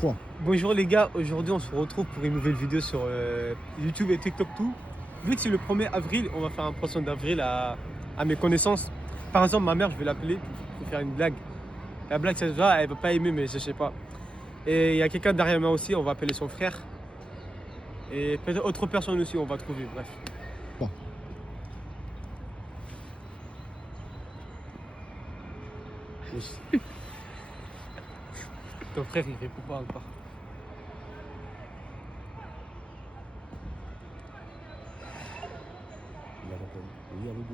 Quoi? Bonjour les gars, aujourd'hui on se retrouve pour une nouvelle vidéo sur YouTube et TikTok tout. Vu que c'est le 1er avril, on va faire un poisson d'avril à mes connaissances. Par exemple, ma mère, je vais l'appeler pour faire une blague. La blague, ça se voit, elle va pas aimer, mais je sais pas. Et il y a quelqu'un derrière moi aussi, on va appeler son frère. Et peut-être autre personne aussi, on va trouver, bref. Bon. Ton frère, il répond pas encore.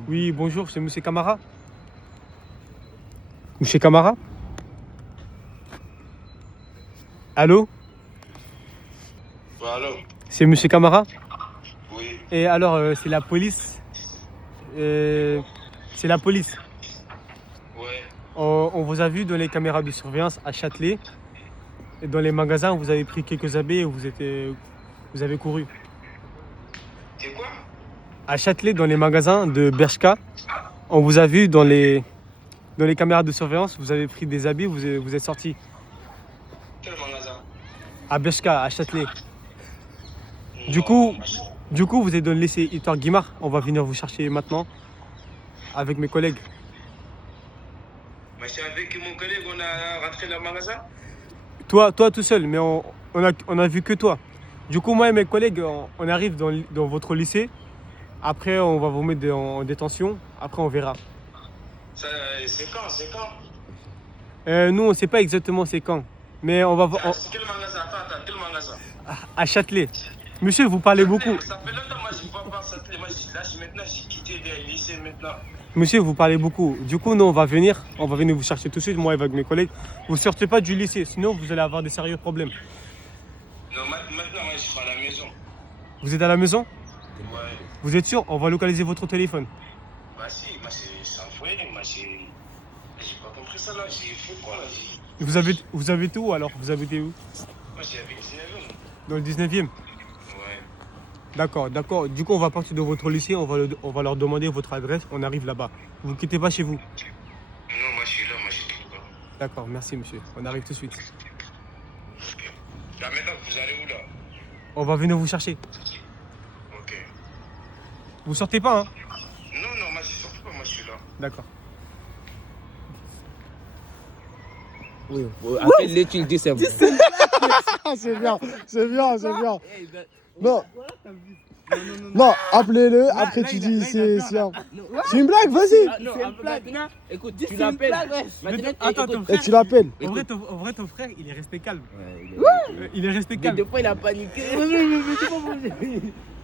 Oui, bonjour, c'est Monsieur Camara. Monsieur Camara? Allô? Ouais, allô? C'est Monsieur Camara? Oui. Et alors, c'est la police. C'est la police. Ouais. On vous a vu dans les caméras de surveillance à Châtelet. Et dans les magasins, vous avez pris quelques habits et vous avez couru. C'est quoi? À Châtelet, dans les magasins de Bershka, on vous a vu dans les caméras de surveillance, vous avez pris des habits, vous êtes sortis. Quel magasin? À Bershka, à Châtelet. Du Non, coup, moi, vous êtes dans le lycée Histoire Guimard. On va venir vous chercher maintenant avec mes collègues. c'est avec mon collègue, on a rentré dans le magasin? Toi tout seul, mais on a vu que toi. Du coup, moi et mes collègues, on arrive dans votre lycée. Après, on va vous mettre en détention. Après, on verra. Ça, c'est quand? C'est quand? Nous, on ne sait pas exactement c'est quand. Mais on va voir C'est quel magasin? Attends, quel magasin? à Châtelet. Monsieur, vous parlez beaucoup. Ça fait longtemps, moi, je ne vois pas ça. Moi, maintenant, j'ai quitté le lycée maintenant. Monsieur, vous parlez beaucoup. Du coup, nous, on va venir vous chercher tout de suite, moi et avec mes collègues. Vous ne sortez pas du lycée, sinon vous allez avoir des sérieux problèmes. Non, maintenant, moi, je suis à la maison. Vous êtes à la maison? Ouais. Vous êtes sûr? On va localiser votre téléphone. Bah, si, moi, c'est sans foyer. Moi, j'ai pas compris ça là. J'ai fait quoi là? Vous habitez où alors? Vous habitez où? Moi, j'ai avec 19e. Dans le 19e? Ouais. D'accord. Du coup, on va partir de votre lycée, on va leur demander votre adresse, on arrive là-bas. Vous ne quittez pas chez vous. Non, moi, je suis là, moi, je suis tout là. D'accord, merci monsieur. On arrive tout de suite. Là, maintenant, vous allez où là? On va venir vous chercher. Ok. Vous sortez pas, hein? Non, moi, je sors pas, moi, je suis là. D'accord. Oui, appelle-les, tu le dis, c'est bon. Ah, c'est bien. Non. Non, appelez-le, après tu dis c'est une blague, vas-y. Non, maintenant, écoute, tu l'appelles. Attends, Et tu l'appelles. En vrai, ton frère, il est resté calme. Il est resté Mais calme. des fois, il a paniqué.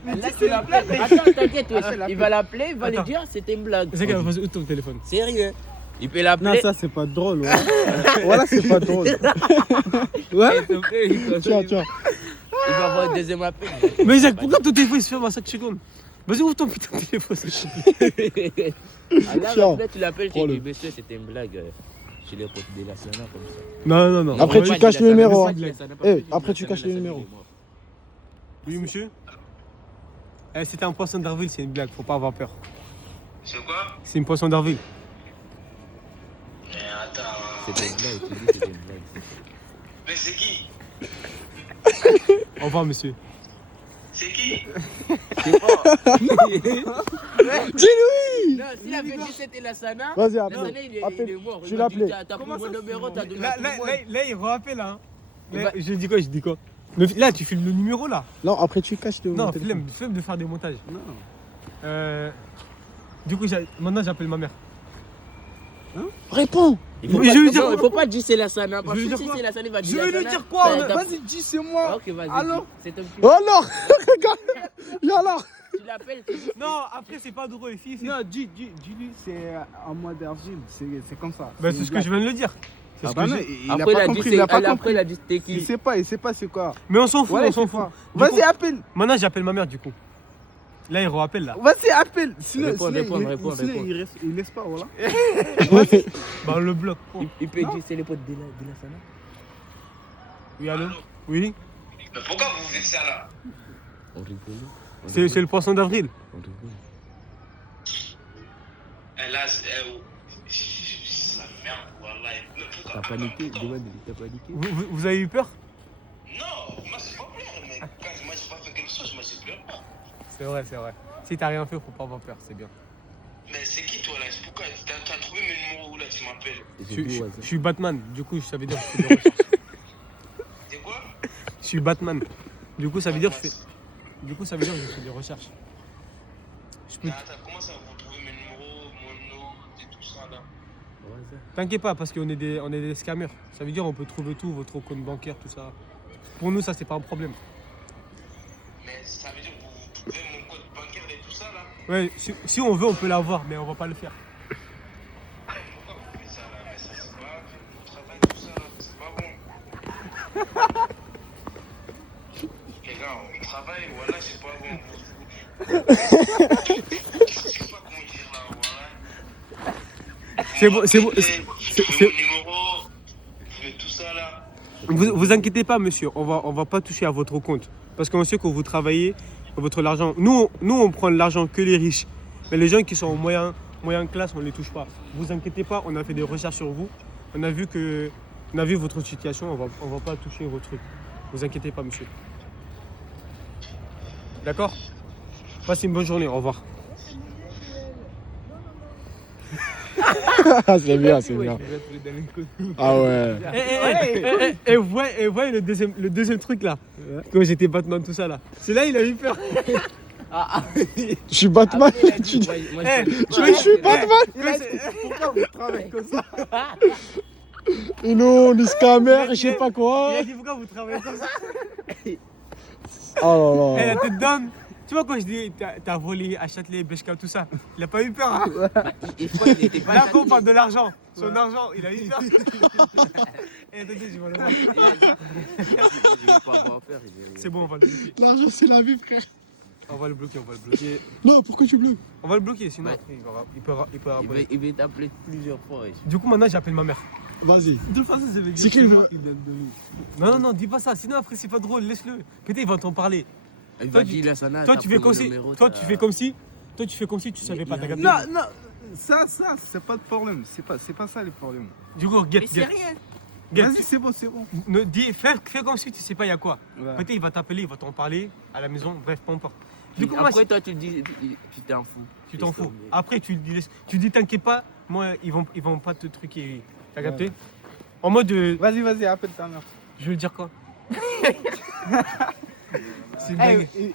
Là, tu l'appelles. Attends, t'inquiète, il va l'appeler, il va lui Attends. dire c'était une blague. C'est quoi, vas-y, où ton téléphone? Sérieux. Il peut l'appeler. c'est pas drôle. Voilà, c'est pas drôle. Ouais. Tiens. Il va avoir un deuxième appel. Mais Jacques, pourquoi ton téléphone il se ferme à 5 secondes? Vas-y, ouvre ton putain de téléphone. Alors, après, tu l'appelles, tu Prends-le. dis monsieur, c'était une blague. Je l'ai pote de la Sana comme ça. Non. Après, tu caches le numéro. Pas Hein. de la Sana, Eh, pas après, de tu la caches Sana, le la numéro. Sana, Oui, monsieur? C'était un poisson d'Arville, c'est une blague, faut pas avoir peur. C'est quoi? C'est une poisson d'Arville. Mais attends. C'était une blague, tu dis c'était une blague. Mais c'est qui? Au revoir, monsieur. C'est qui? C'est pas. Dis-lui. Non, s'il avait dit c'était la Sana, Vas-y, la appelle. Sana, il est mort. Tu Il l'as m'a dit, appelé. T'as pris mon numéro, t'as donné Là, à tout le monde. il rappelle, hein. Il va- Je dis quoi? Là, tu filmes le numéro, là. Non, après tu caches le Non, téléphone. flemme de faire des montages. Non. Du coup, maintenant, j'appelle ma mère. Réponds. Il faut Mais pas- je veux dire non, quoi? il faut pas dire c'est la Sana. Parce Je veux que dire si quoi? c'est la Sana, il va Je dire vais la lui Sana. dire quoi? Vas-y, dis, c'est moi. Ok, vas-y. Alors C'est ton petit. Oh alors Regarde. Et alors Tu l'appelles, tu dis. Non, après, c'est pas drôle. Si. Non, dis-lui, c'est en mode d'argile, c'est comme ça. Bah, c'est ce que je viens de le dire. C'est Ah ce bah que non, j'ai- il a Après, pas il a dit compris, il a pas après, compris. il a dit c'était Il qui. sait pas c'est quoi. Mais on s'en fout, Voilà, on il s'en sait fout. pas. Du Vas-y, coup, appelle. Maintenant, j'appelle ma mère, du coup. Là, il rappelle, là. Vas-y, appelle. Sinon, Réponds, sinon, réponds. il laisse pas, voilà. Bah, on le bloque. Il peut dire c'est les potes de la Sana. Oui, allô? Oui? Mais pourquoi vous faites ça là? On rigole. C'est le poisson d'avril. On rigole. Là, ça merde, wallah. Mais pourquoi? T'as paniqué, demande-lui, t'as paniqué. Vous avez eu peur? C'est vrai, c'est vrai. Si t'as rien fait, faut pas avoir peur, c'est bien. Mais c'est qui toi là? Pourquoi t'as trouvé mes numéros où là tu m'appelles? Je suis Batman, du coup, ça veut dire que je fais des recherches. C'est quoi? Je suis Batman. Du coup, ça veut dire que je fais. Du coup, ça veut dire que je fais des recherches. Je peux. Attends, comment ça vous trouvez mes numéros, mon nom et tout ça là? T'inquiète pas, parce qu'on est des scammers. Ça veut dire on peut trouver tout, votre compte bancaire, tout ça. Pour nous, ça, c'est pas un problème. Mais ça veut dire que vous trouvez mon code bancaire et tout ça là? Ouais, si on veut, on peut l'avoir, mais on va pas le faire. Pourquoi vous faites ça là? Mais ça c'est pas vous travaillez tout ça là, c'est pas bon. Les gars, on travaille, voilà, c'est pas bon. Je sais pas comment dire là, voilà. C'est bon, c'est bon. Vous mon numéro, vous faites tout ça là. Vous inquiétez pas, monsieur, on va pas toucher à votre compte. Parce qu'on sait que vous travaillez votre l'argent. Nous, on prend l'argent que les riches. Mais les gens qui sont en moyen classe, on les touche pas. Vous inquiétez pas, on a fait des recherches sur vous. On a vu votre situation, on va pas toucher vos trucs. Vous inquiétez pas, monsieur. D'accord? Passez une bonne journée, au revoir. C'est bien, c'est bien. Ah ouais. Et voyez le deuxième truc là. Quand j'étais Batman, tout ça là. C'est là, il a eu peur. Je suis Batman. Tu dis, je suis Batman. Pourquoi vous travaillez comme ça? Et non, les scammers, je sais pas quoi. Il a dit pourquoi vous travaillez comme ça? Oh là Eh, là. la tête d'homme. Tu vois quand je dis t'as volé à Châtelet, Beshka, tout ça, il a pas eu peur. Hein. Et pourquoi il était pas Là quand on parle de l'argent, son argent, il a eu peur. Eh, attendez, je vais le voir. Je vais pas avoir peur. C'est bon, on va le bloquer. L'argent, c'est la vie, frère. On va le bloquer, on va le bloquer. Non, pourquoi tu bloques? On va le bloquer, sinon Ouais. après, il peut rappeler. Il va t'appeler plusieurs fois. wesh. Du coup, maintenant, j'appelle ma mère. Vas-y. De toute façon, ça veut dire C'est qui le moi vrai? qui donne de nous. Non, dis pas ça, sinon après, c'est pas drôle, laisse-le. Peut-être il va t'en parler. Il Toi, va dire, Lassana, Toi, t'as tu fais pris comme mon si. numéro, Toi, t'as- tu fais comme si. Toi, tu fais comme si tu savais pas, t'as capté. Non, non, ça, c'est pas de problème. C'est pas ça le problème. Du coup, Mais c'est rien. Vas-y, c'est bon, c'est bon. Fais comme si tu sais pas, il y a quoi. Ouais. Peut-être il va t'appeler, il va t'en parler à la maison, bref, peu importe. Du coup, Après, moi, toi, tu dis, tu t'en fous. tu t'en fous. Laisse Après, tu dis, t'inquiète pas, moi, ils vont pas te truquer. T'as capté? En mode. Vas-y, appelle ta mère. Je veux dire quoi? C'est une Eh, blague.